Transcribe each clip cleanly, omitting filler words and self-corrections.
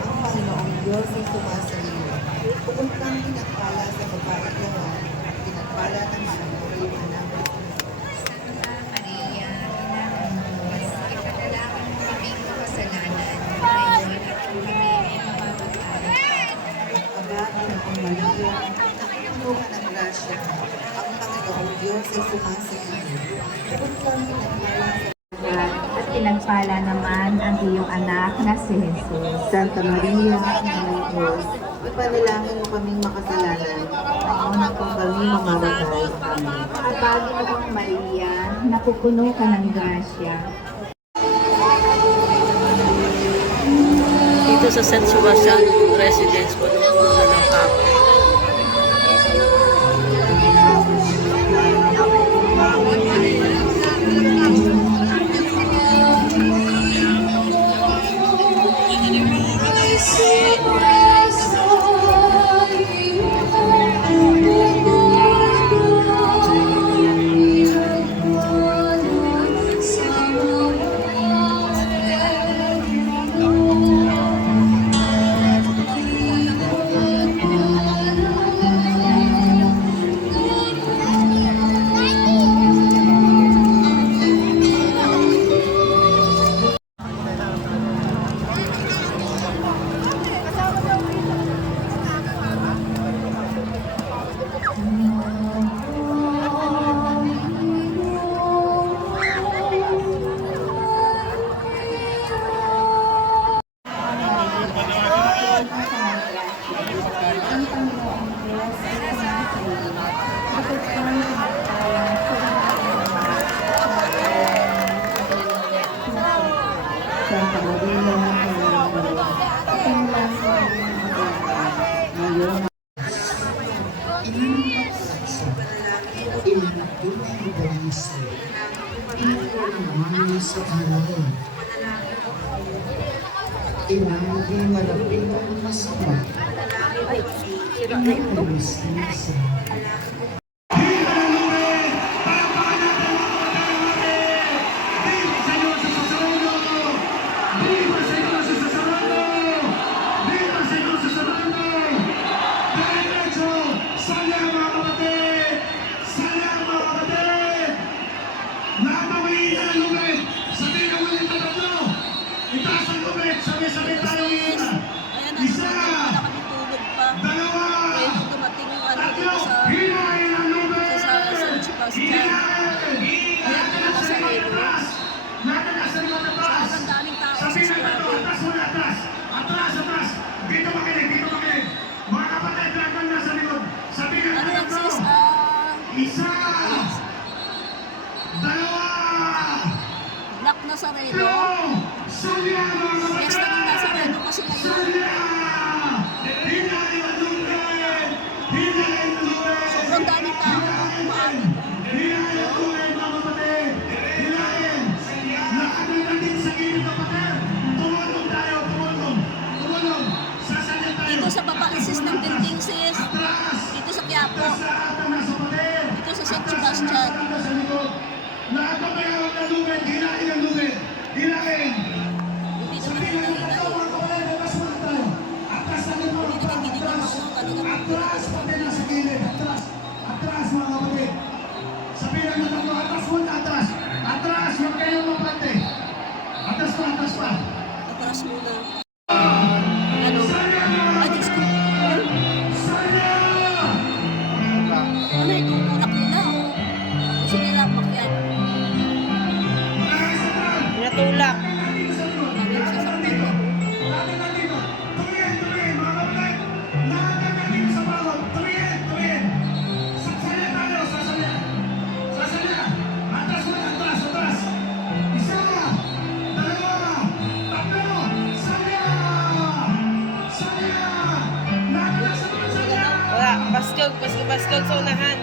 Ang Panginoong Diyos ay sumasalino. Bukod kang pinagpala sa babae yawan, at pinagpala naman ang iyong anak na si Santa Maria, Ina ng Diyos, ipagkaloob mo kaming makasalanan, ngayon at kung kami ay mamamatay. Aba, Ginoong Maria, napupuno ka ng grasya. Ang Panginoong Diyos ay sumasalino. Bukod kang pinagpala sa at pinagpala naman ang iyong anak na si Jesus. Santa Maria, Ina ng Diyos, ipanalangin mo kaming makasalanan, ngayon at kung kami mamamatay. Amen. Aba, Ginoong Maria, napupuno ka ng grasya. Dito sa San Sebastian Residence po ng Papa. Ang Panginoong Diyos ay sumasalino. Bukod kang pinagpala sa babae yawan, Santa Maria, Ina ng Diyos, ipanalangin mo kaming makasalanan, ngayon Ilagi malapit ang masama. Inalis-lisa. Sabay-sabay tayo muna. Isa, dalawa, tatlo, hinahin ang lubid! Hinahin! Atras! Natagas sa likod, atras! Sabihin na ito, atras muna, atras! Atras, atras! Dito makinig, dito makinig! Mga kapatid, lagang nasa likod! Sabihin na ito, isa, dalawa, Black Nazareno. Salya, mga kapatid! Fiesta ng Nazareno kasi ngayon. Salya! Hinahin ang lubid! Hinahin ang lubid! Sobrang daming tao ang umaamin. Hinahin ang lubid, mga kapatid! Hinahin! Lahat ng natin sa gilid, kapatid! Tumulong tayo, tumulong! Tumulong! Sasalya tayo! Dito sa baba, sis ng building, sis. Atras! Dito sa Quiapo. Atras sa atin na sa kapatid! Dito sa St. Sebastian. Sa likod! Lahat ng mayawag na lubid, hinahin ang lubid! Hinahin! Dito na Sabihin rin na nila. tayo, mga kapatid, atras muna tayo! Atras na rin, mga kapatid! Atras! Atras, pati na sa gilid! Atras! Atras, mga kapatid! Sabihin na tayo, atras muna, atras! Atras, huwag kayong mapante! Atras pa! Atras muna. Ano? Ay, Diyos ko. Ano, itutulak nila, oh. Gusto nila makyat. Natulak! Ano, sasaktan ko. Wala, baskog sa unahan.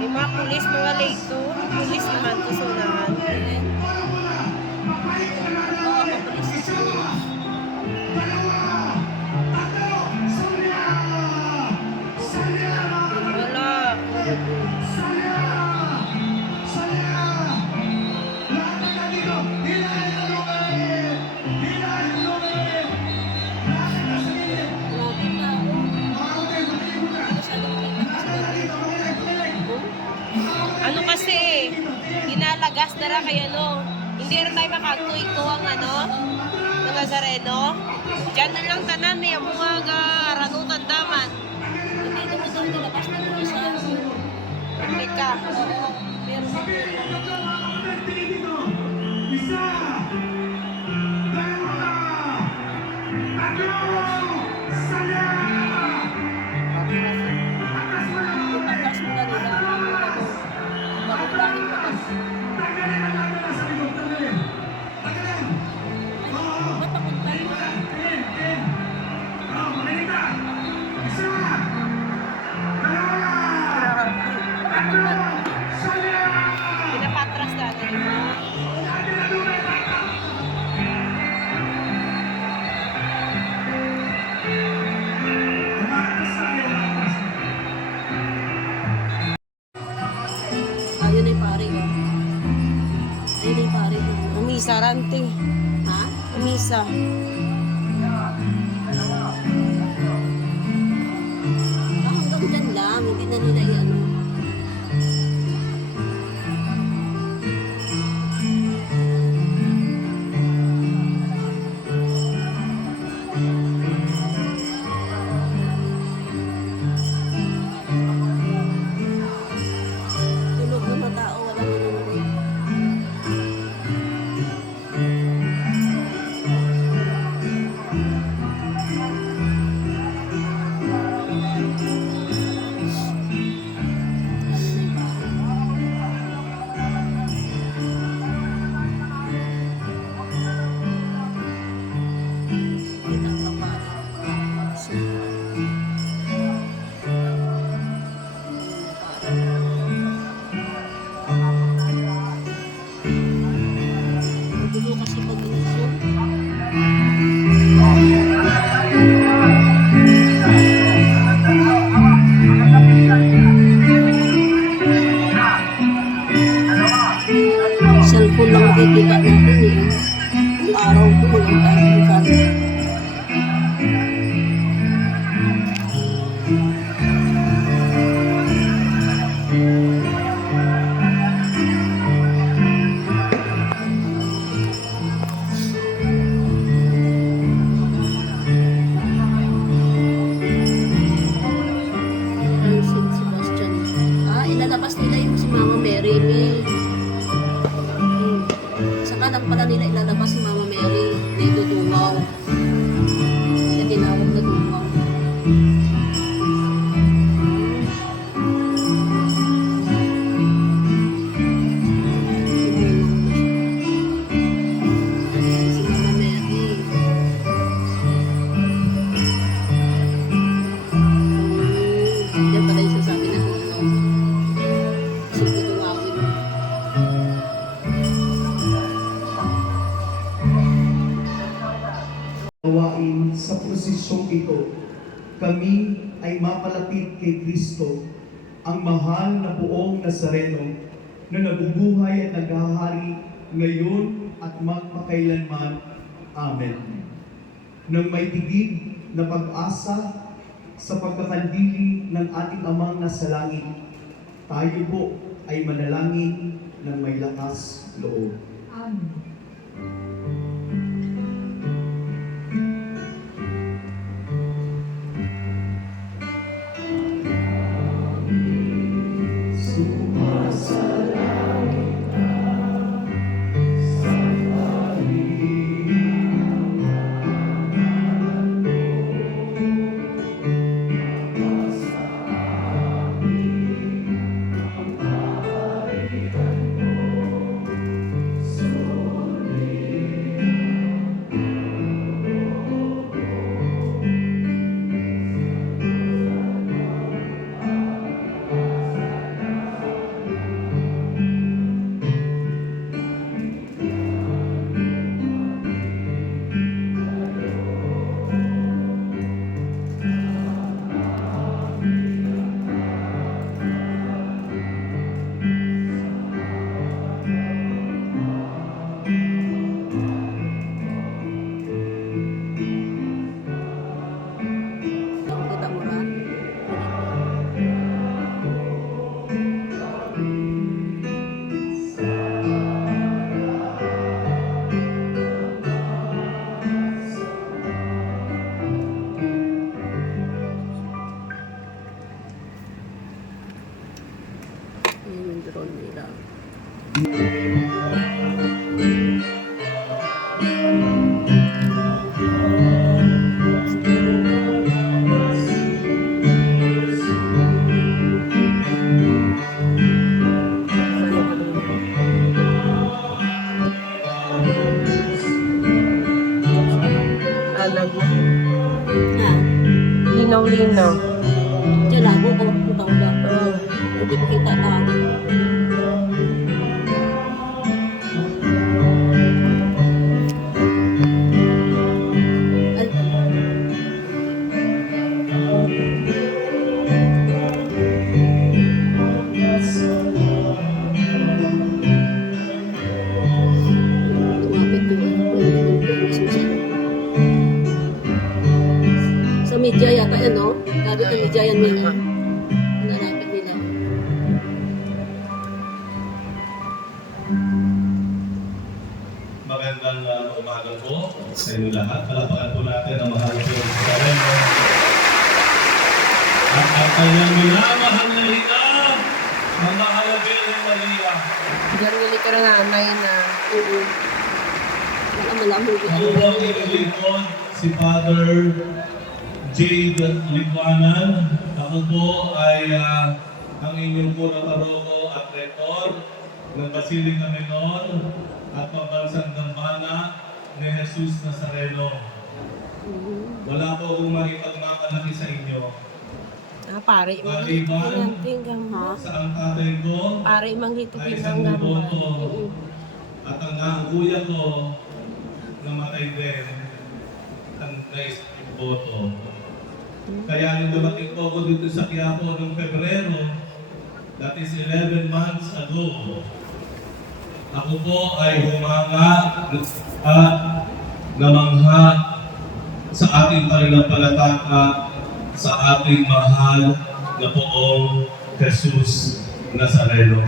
May mga pulis, mga late to. Pulis naman to sa unahan. dira kay ano, hindi rin tayo makagtuig-tuwang ano, ng Nazareno. Diyan na lang tanan niya, mga aranutan daman. Hindi naman daw nilabas na nila sa Amerika. Pero Isa! Dalawa! Tatlo! Saya! Atas mo na! ipatas mo na nila ang bagong pa ba? Tanggalin ang lahat na sa likod. Tanggalin! Tanggalin! Oo! Ba't papunta? Tin! Oo, makinig ka! Isa! Dalawa! Tatlo! Saya! Pinapatras na ano. Dati na doon ay bata! Umakas tayo, umakas! Ayun ay pare ko. Ayun ay pare ko. Umisa, Rante. Ha? Umisa. Hanggang dyan lang. Hindi na nila i-ano. Tulog na mga tao. Walang nanonood. Magulo kasi pag inisyon. Cellphone lang makikita natin eh. Ang araw ko walang tayong sana. Ang St. Sebastian. Ilalabas nila yung si Mama Mary. Saka lang pala nila ilalabas si Mama Mary dito tungaw. Kaya tinawag na tungaw. Si Mama Mary. Yan pala yung sasabi na tungaw. Kasi tutungawin mo. Gawain sa posisyong ito, kami ay mapalapit kay Kristo, ang mahal na buong Nazareno na nabubuhay at naghahari ngayon at magpakailanman. Amen. Nang may tigig na pag-asa sa pagkakandili ng ating Amang nasa langit, tayo po ay manalangin ng may lakas loob. Alag. Linaw-linaw. Diyan ako kung putang ba. Oo. Hindi ko kita tao. Tumapit yung sa media yata yan, no? Gamit ng media yan nila. Nalapit nila. Magandang umaga po sa inyo lahat. Palapakan po natin ang mahal po sa Sareno. At ang kanyang minamahal na ina, ang mahal na Birhen Maria. Diyan ka na nanay na. Oo. Wala malamang Ako po ang inilingkod, si Father Jade Liguanan. Ako po ay ang inyong punang paroko at rektor ng Basilica Menor at Pambansang Dambana ni Jesus Nazareno. Wala po akong makipagmamalaki sa inyo. Pare, Maliban sa ang tatay ko pare, manghito ay pinang isang gambar. boto at ang kuya ko namatay din ang isang boto. Kaya nung dumating po ako dito sa Quiapo noong Pebrero, that is 11 months ago, ako po ay humanga at namangha sa ating pananampalataya sa ating mahal na poong Jesus Nazareno.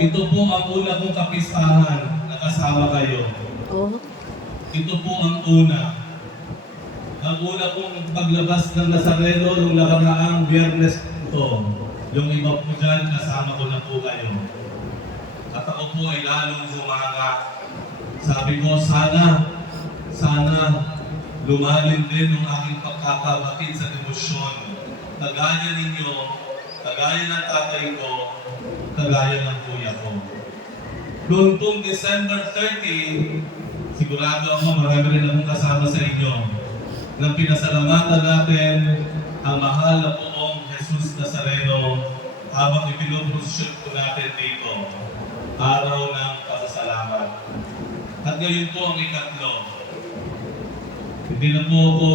Ito po ang una kong kapistahan na kasama kayo. Oh. Ito po ang una. Ang una pong paglabas ng Nazareno nung nakaraang Biyernes ito. Yung iba po dyan, kasama ko na po kayo. At ako po ay lalong humanga. Sabi ko, sana lumalim din ang aking pagkakabatid sa demosyon. Kagaya ninyo, kagaya ng tatay ko, kagaya ng kuya ko. Noong pong December 30, sigurado ako marami rin akong kasama sa inyo nang pinasalamatan natin ang mahal na poong Jesus Nazareno habang ipinoprosesyon po natin dito, araw ng pasasalamat. At ngayon po ang ikatlo. Hindi na po ako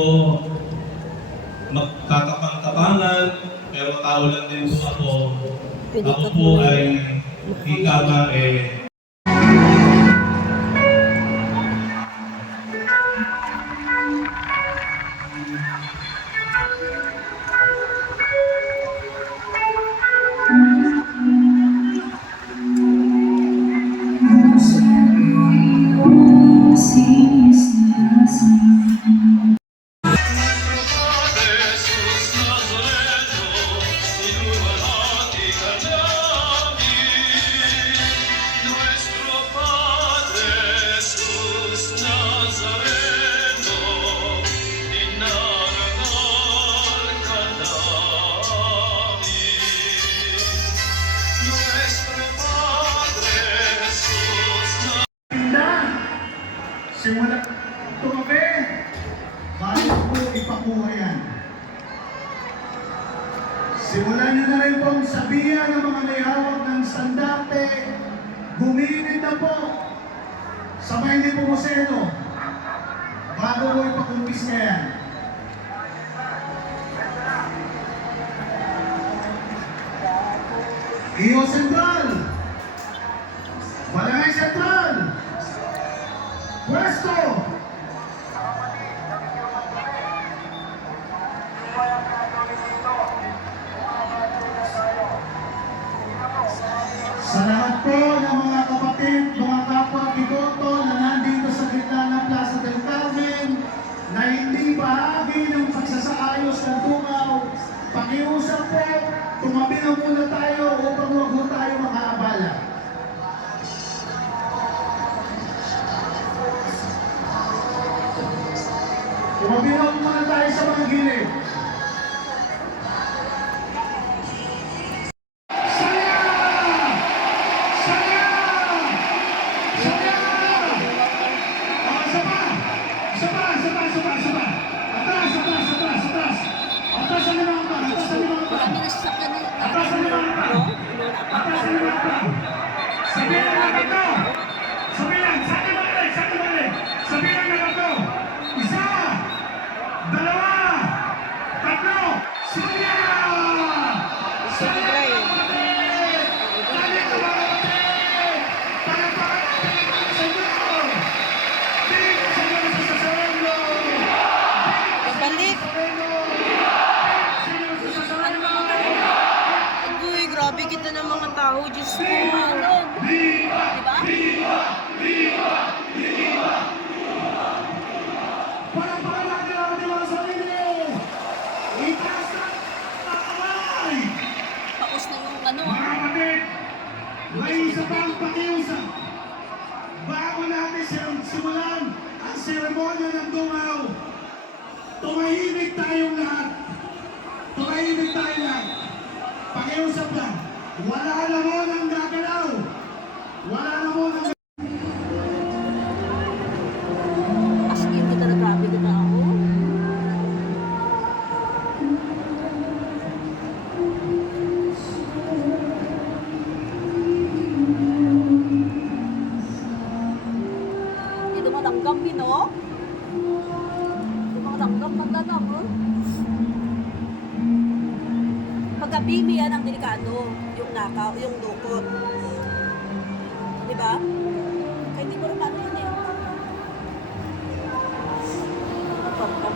magtatapang-tapangan, pero tao lang din po ako. Ako po ay ika nga simula tumabi, bakit po ipakuha yan? Simulan niyo na rin pong sabihan ng mga may hawak ng standarte, gumilid na po, sabay ni Pumuseno, bago po ipakumpis na yan. Iyo Sentral, Barangay Sentral, Pwesto! Sa lahat po ng mga kapatid, mga kapwa Bigoto na nandito sa gitna ng Plaza del Carmen na hindi bahagi ng pagsasaayos ng tungaw, pakiusap po, tumabi na muna tayo upang huwag mo tayo makaabala. Tumabinaw muna tayo sa mga gilid. Saya! Saya! Saya! Oh, isa pa! Isa pa! Isa pa! Isa pa! Isa pa! Atras! Atras! Atras! Atras! Atras ang limang pa! Atras ang limang pa! Marami na sasakyan na. Atras ang limang pa! Atras ang limang pa! Sabihan na ito! Sabihan! Sa akin balik! Sa akin balik! Sabihan na ito! Isa! Dalawa! Tatlo! Saya! Saya! kapatid! Nandito mga kapatid! Palagpakan natin ang mga sa inyo! Dito sa inyo sa Sasarendo! Babalik. Sa inyo sa Sasarendo! Uy, grabe kita ng mga tao. Diyos ko. Viva! Diba? Viva! Viva! Viva! Palagpakan natin ang ating mga sarili! Itaas na ang kamay! Paus na yung ano. Mga kapatid, may isa pang pakiusap. Bago natin simulan ang seremonya ng dungaw, tumahimik tayong lahat. Tumahimik tayo lahat. Pakiusap lang. Wala na mo nang gagalaw. Wala na mo nang As in, kita na grabe na ako. Hindi naman tanggap yun, no? Hindi naman tanggap, magtanggap, no? Pagka-baby yan ang delikado, yung nakaw, yung dukot. Diba? Kaya hindi mo rin ano yun eh. Pagpap.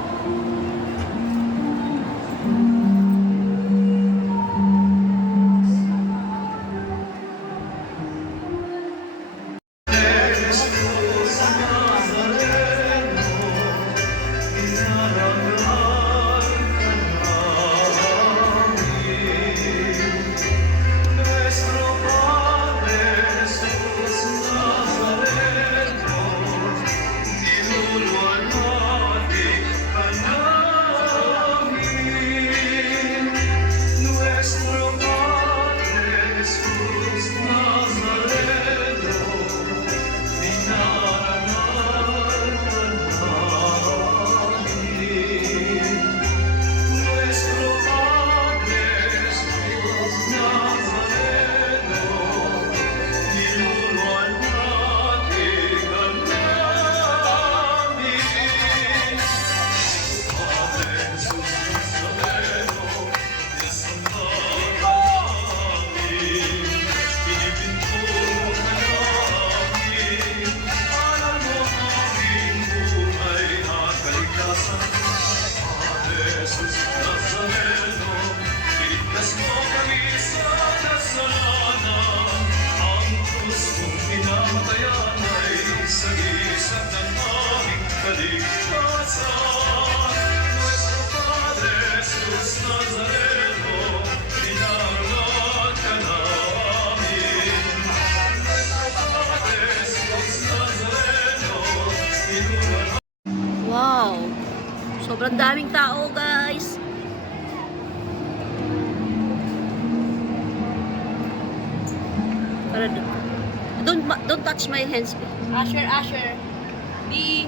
Wow! Sobrang daming tao, guys. Don't touch my hands. Asher, Asher. Be